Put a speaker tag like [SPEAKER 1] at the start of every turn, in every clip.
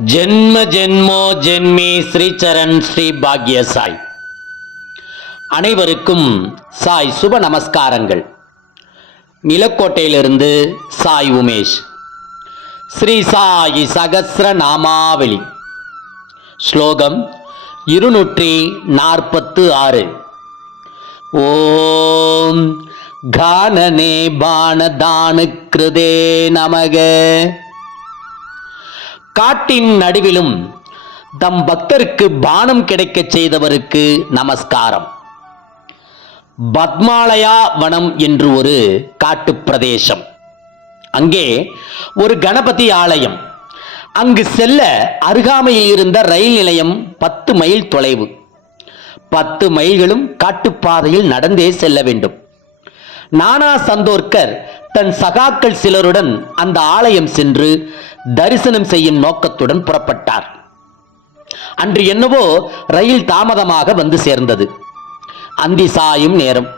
[SPEAKER 1] ஜென்ம ஜென்மோ ஜென்மி ஸ்ரீச்சரண் ஸ்ரீ பாக்ய சாய் அனைவருக்கும் சாய் சுப நமஸ்காரங்கள். நிலக்கோட்டையிலிருந்து சாய் உமேஷ். ஸ்ரீ சாயி சகசிர நாமாவளி. ஸ்லோகம் இருநூற்றி நாற்பத்து ஆறு. ஓம் கானனே பானதானு கிருதே நமக. காட்டின் நடுவிலும் தம் பக்தருக்கு பானம் கிடைக்கச் செய்தவருக்கு நமஸ்காரம். பத்மாலயா வனம் என்று ஒரு காட்டு பிரதேசம். அங்கே ஒரு கணபதி ஆலயம். அங்கு செல்ல அருகாமையில் இருந்த ரயில் நிலையம் பத்து மைல் தொலைவு. பத்து மைல்களும் காட்டுப்பாதையில் நடந்தே செல்ல வேண்டும். நானா சந்தோர்கர் தன் சகாக்கள் சிலருடன் அந்த ஆலயம் சென்று தரிசனம் செய்யும் நோக்கத்துடன் புறப்பட்டார். அன்று என்னவோ ரயில் தாமதமாக வந்து சேர்ந்தது. அந்தி சாயும் நேரம்.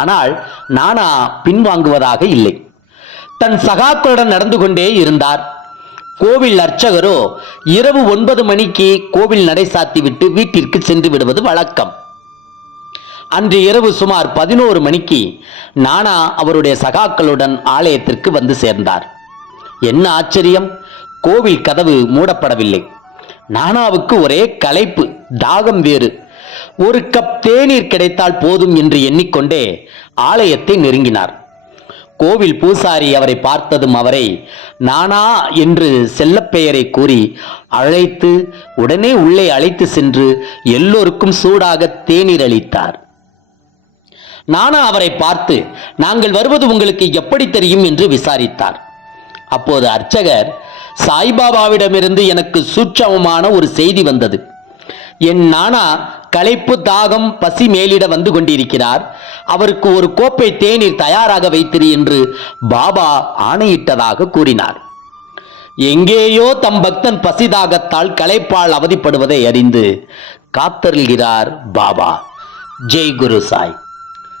[SPEAKER 1] ஆனால் நானா பின்வாங்குவதாக இல்லை. தன் சகாக்களுடன் நடந்து கொண்டே இருந்தார். கோவில் அர்ச்சகரோ இரவு ஒன்பது மணிக்கு கோவில் நடை சாத்திவிட்டு வீட்டிற்கு சென்று விடுவது வழக்கம். அன்று இரவு சுமார் பதினோரு மணிக்கு நானா அவருடைய சகாக்களுடன் ஆலயத்திற்கு வந்து சேர்ந்தார். என்ன ஆச்சரியம்? கோவில் கதவு மூடப்படவில்லை. நானாவுக்கு ஒரே களைப்பு தாகம் வேறு. ஒரு கப் தேநீர் கிடைத்தால் போதும் என்று எண்ணிக்கொண்டே ஆலயத்தை நெருங்கினார். கோவில் பூசாரி அவரை பார்த்ததும் அவரை நானா என்று செல்லப்பெயரை கூறி அழைத்து உடனே உள்ளே அழைத்து சென்று எல்லோருக்கும் சூடாக தேநீர் அளித்தார். நானா அவரை பார்த்து நாங்கள் வருவது உங்களுக்கு எப்படி தெரியும்? என்று விசாரித்தார். அப்போது அர்ச்சகர் சாய்பாபாவிடமிருந்து எனக்கு சூட்சமமான ஒரு செய்தி வந்தது. என் நானா களைப்பு தாகம் பசி மேலிட வந்து கொண்டிருக்கிறார். அவருக்கு ஒரு கோப்பை தேநீர் தயாராக வைத்திரு என்று பாபா ஆணையிட்டதாக கூறினார். எங்கேயோ தம் பக்தன் பசிதாகத்தால் களைப்பால் அவதிப்படுவதை அறிந்து காத்தருள்கிறார் பாபா. ஜெய் குரு சாய்.